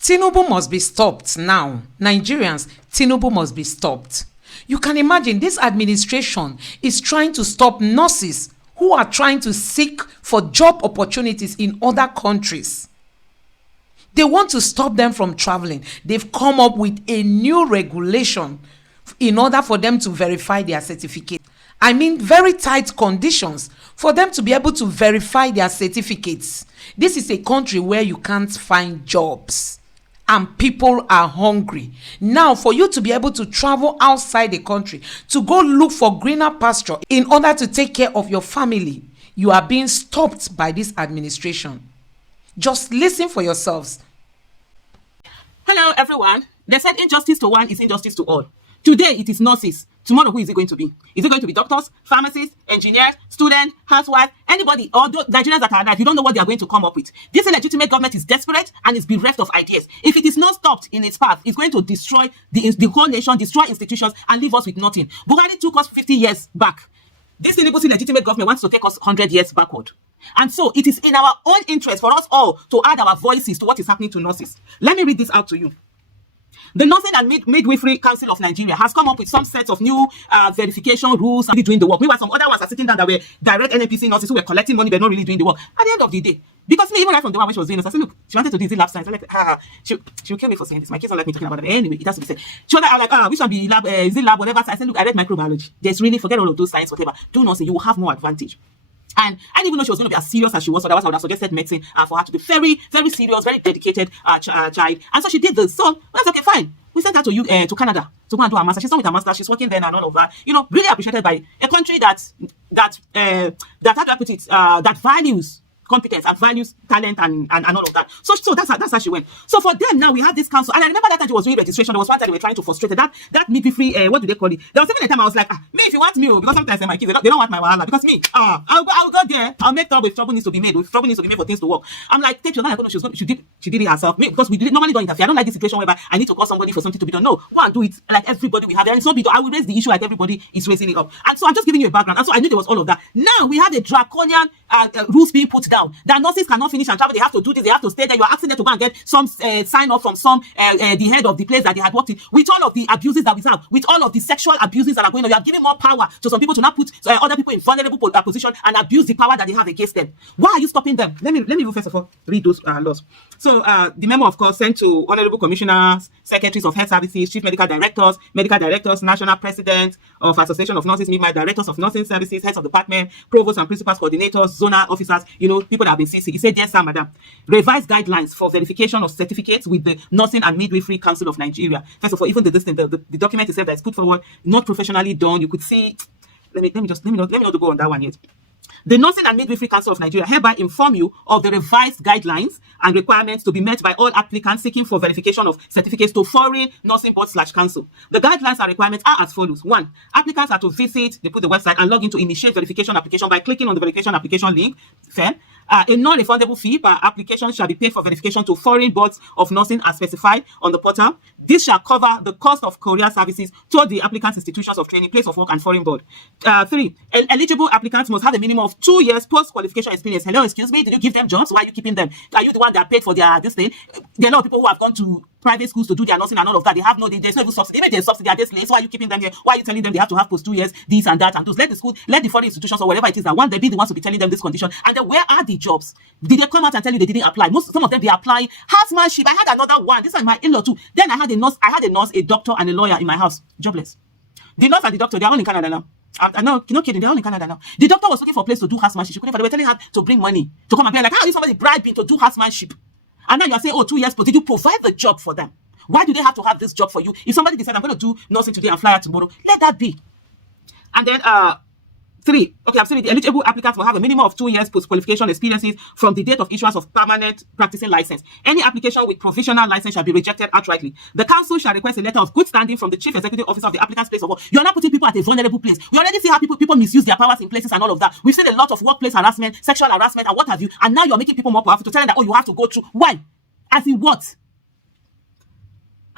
Tinubu must be stopped now. Nigerians, Tinubu must be stopped. You can imagine this administration is trying to stop nurses who are trying to seek for job opportunities in other countries. They want to stop them from traveling. They've come up with a new regulation in order for them to verify their certificate. I mean, very tight conditions for them to be able to verify their certificates. This is a country where you can't find jobs and people are hungry. Now, for you to be able to travel outside the country to go look for greener pasture in order to take care of your family, you are being stopped by this administration. Just listen for yourselves. Hello, everyone. They said injustice to one is injustice to all. Today, it is nurses. Tomorrow, who is it going to be? Is it going to be doctors, pharmacists, engineers, students, housewives, anybody, or Nigerians that are alive? You don't know what they are going to come up with. This illegitimate government is desperate and is bereft of ideas. If it is not stopped in its path, it's going to destroy the whole nation, destroy institutions, and leave us with nothing. Buhari took us 50 years back. This Tinubu's illegitimate government wants to take us 100 years backward. And so it is in our own interest for us all to add our voices to what is happening to nurses. Let me read this out to you. The Nursing and Midwifery Council of Nigeria has come up with some sets of new verification rules and doing the work. Meanwhile, some other ones are sitting down that were direct NNPC nurses who were collecting money but not really doing the work. At the end of the day, because me, even right from the one when she was doing this, I said, look, she wanted to do lab science. I'm like, she'll kill me for saying this. My kids don't like me talking about it. Anyway, it has to be said. She was like, which one be lab, is it lab, whatever. So I said, look, I read microbiology. There's really, forget all of those science, whatever. Do nursing, you will have more advantage. And I didn't even know she was going to be as serious as she was. Otherwise, I would have suggested medicine for her to be very, very serious, very dedicated child. And so she did this. So that's okay, fine. We sent her to Canada to go and do her master. She's done with her master. She's working there and all of that. You know, really appreciated by a country that how do I put it? That values competence and values talent and all of that. So that's how she went. So for them now we have this council, and I remember that time she was doing registration. There was one time they were trying to frustrate it. That midwifery, what do they call it? There was even a time I was like, me, if you want me, because sometimes my kids they don't want my wahala, because me, I'll go there, I'll make trouble if trouble needs to be made. If trouble needs to be made for things to work. I'm like, take your time. She did it herself. Me, because we normally don't interfere. I don't like this situation whereby I need to call somebody for something to be done. No, go and do it like everybody we have there. And so I will raise the issue like everybody is raising it up. And so I'm just giving you a background. And so I knew there was all of that. Now we have a draconian rules being put down that nurses cannot finish and travel. They have to do this. They have to stay there. You are asking them to go and get some sign off from some the head of the place that they had worked in. With all of the abuses that we have, with all of the sexual abuses that are going on, you are giving more power to some people to not put other people in vulnerable position and abuse the power that they have against them. Why are you stopping them? Let me first of all read those laws. So the memo, of course, sent to honorable commissioners, secretaries of health services, chief medical directors, national president of association of nurses, midwife directors of nursing services, heads of department, provosts and principals, coordinators, zonal officers, people that have been CC. He said, dear sir, madam, revised guidelines for verification of certificates with the Nursing and Midwifery Council of Nigeria. First of all, even the document itself that is put forward, not professionally done. You could see, let me not go on that one yet. The Nursing and Midwifery Council of Nigeria hereby inform you of the revised guidelines and requirements to be met by all applicants seeking for verification of certificates to foreign nursing board/council. The guidelines and requirements are as follows. 1. Applicants are to visit, they put the website and log in to initiate verification application by clicking on the verification application link. Fair. A non-refundable fee per application shall be paid for verification to foreign boards of nursing as specified on the portal. This shall cover the cost of courier services to the applicant's institutions of training, place of work, and foreign board. 3. Eligible applicants must have a minimum of 2 years post-qualification experience. Hello, excuse me, did you give them jobs? Why are you keeping them? Are you the one that paid for this thing? There are a lot of people who have gone to private schools to do their nursing and all of that. They have there's no even subsidy. Even there's subsidy at this place. Why are you keeping them here? Why are you telling them they have to have post 2 years, this and that and those? Let the foreign institutions or whatever it is that want, they be the ones to be telling them this condition. And then where are the jobs? Did they come out and tell you they didn't apply? Some of them they apply housemanship. I had another one. This is my in-law too. Then I had a nurse, a doctor, and a lawyer in my house. Jobless. The nurse and the doctor, they're all in Canada now. I'm not kidding, they're all in Canada now. The doctor was looking for a place to do housemanship. She couldn't, they were telling her to bring money to come and pay. Like, how are you somebody bribing to do housemanship? And now you're saying, 2 years, but did you provide the job for them? Why do they have to have this job for you? If somebody decides, I'm going to do nursing today and fly out tomorrow, let that be. And then 3. Okay, absolutely. The eligible applicants will have a minimum of 2 years post-qualification experiences from the date of issuance of permanent practicing license. Any application with provisional license shall be rejected outrightly. The council shall request a letter of good standing from the chief executive officer of the applicant's place of work. You're not putting people at a vulnerable place. We already see how people misuse their powers in places and all of that. We've seen a lot of workplace harassment, sexual harassment, and what have you. And now you're making people more powerful to tell them that, you have to go through. Why? As in what?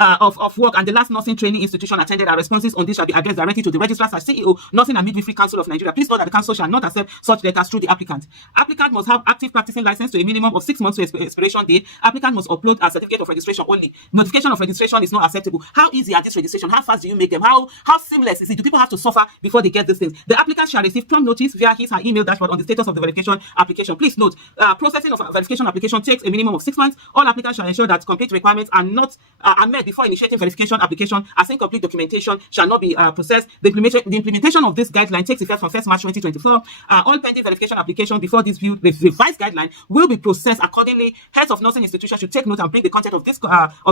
of work and the last nursing training institution attended, our responses on this shall be addressed directly to the registrar/CEO, Nursing and Midwifery Council of Nigeria. Please note that the council shall not accept such letters through the applicant. Applicant must have active practicing license to a minimum of 6 months to expiration date. Applicant must upload a certificate of registration only. Notification of registration is not acceptable. How easy are these registration? How fast do you make them? How seamless is it? Do people have to suffer before they get these things? The applicant shall receive prompt notice via his or email dashboard on the status of the verification application. Please note, processing of a verification application takes a minimum of 6 months. All applicants shall ensure that complete requirements are met before initiating verification application, as incomplete documentation shall not be processed. The implementation of this guideline takes effect from 1st March 2024. All pending verification application before this revised guideline will be processed accordingly. Heads of nursing institutions should take note and bring the content of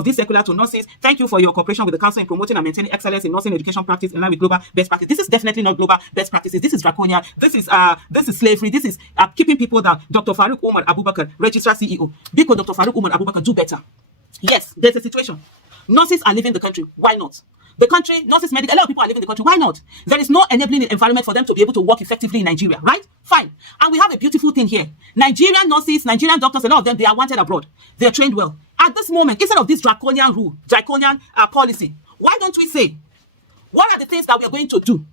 this circular to nurses. Thank you for your cooperation with the council in promoting and maintaining excellence in nursing education practice in line with global best practice. This is definitely not global best practices. This is draconian. This is slavery. This is keeping people down. Dr. Farouk Umar Abubakar, Registrar CEO. Because Dr. Farouk Umar Abubakar, do better. Yes, there's a situation. Nurses are leaving the country. Why not? The country, nurses, medical, a lot of people are leaving the country. Why not? There is no enabling environment for them to be able to work effectively in Nigeria, right? Fine. And we have a beautiful thing here. Nigerian nurses, Nigerian doctors, a lot of them, they are wanted abroad. They are trained well. At this moment, instead of this draconian rule, draconian policy, why don't we say, what are the things that we are going to do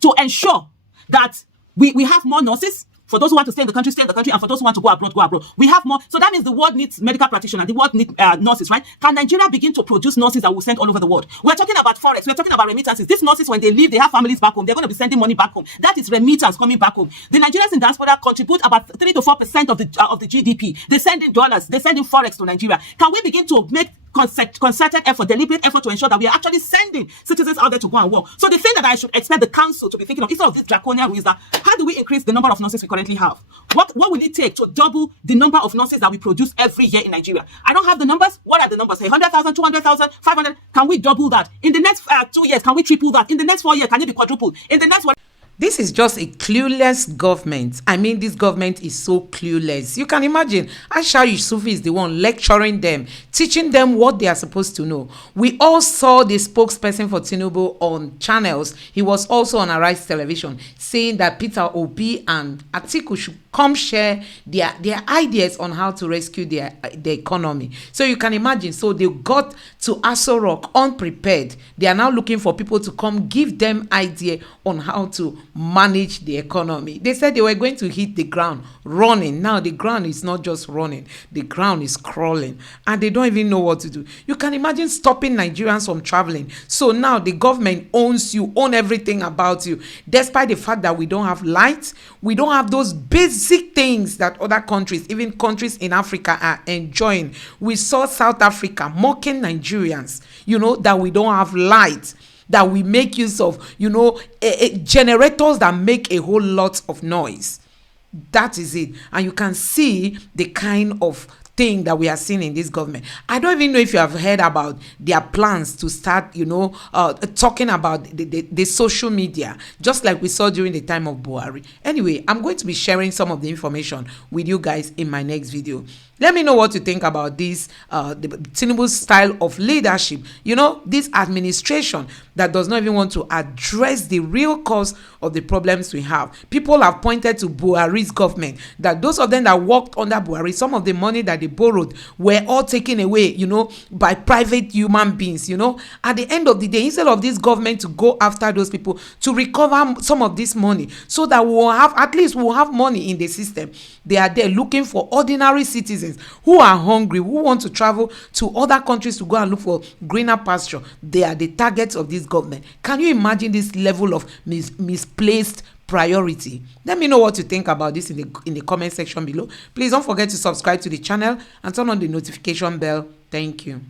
to ensure that we have more nurses? For those who want to stay in the country, and for those who want to go abroad, go abroad. We have more. So that means the world needs medical practitioners, the world needs nurses, right? Can Nigeria begin to produce nurses that will send all over the world? We're talking about forex. We're talking about remittances. These nurses, when they leave, they have families back home. They're going to be sending money back home. That is remittance coming back home. The Nigerians in diaspora contribute about 3 to 4% of the GDP. They send in dollars. They send in forex to Nigeria. Can we begin to make concerted effort, deliberate effort to ensure that we are actually sending citizens out there to go and work? So the thing that I should expect the council to be thinking of, instead of this draconian rule, is that how do we increase the number of nurses we currently have? What will it take to double the number of nurses that we produce every year in Nigeria? I don't have the numbers. What are the numbers? 100,000, 200,000, 500. Can we double that? In the next 2 years, can we triple that? In the next 4 years, can it be quadrupled? In the next one. This is just a clueless government. I mean, this government is so clueless. You can imagine, Aisha Yusufi is the one lecturing them, teaching them what they are supposed to know. We all saw the spokesperson for Tinubu on channels. He was also on Arise Television saying that Peter Obi and Atiku should come share their ideas on how to rescue the economy. So you can imagine, so they got to Aso Rock unprepared. They are now looking for people to come give them idea on how to manage the economy. They said they were going to hit the ground running. Now the ground is not just running, the ground is crawling, and they don't even know what to do. You can imagine stopping Nigerians from traveling. So now the government owns you, own everything about you, despite the fact that we don't have lights, we don't have those basic things that other countries, even countries in Africa, are enjoying. We saw South Africa mocking Nigerians, that we don't have light, that we make use of, generators that make a whole lot of noise. That is it. And you can see the kind of thing that we are seeing in this government. I don't even know if you have heard about their plans to start, talking about the social media, just like we saw during the time of Buhari. Anyway, I'm going to be sharing some of the information with you guys in my next video. Let me know what you think about this, the Tinubu's style of leadership. This administration that does not even want to address the real cause of the problems we have. People have pointed to Buhari's government, that those of them that worked under Buhari, some of the money that they borrowed were all taken away, by private human beings, At the end of the day, instead of this government to go after those people to recover some of this money so that we'll have money in the system, they are there looking for ordinary citizens who are hungry, who want to travel to other countries to go and look for greener pasture. They are the targets of this government. Can you imagine this level of misplaced priority? Let me know what you think about this in the comment section below. Please don't forget to subscribe to the channel and turn on the notification bell. Thank you.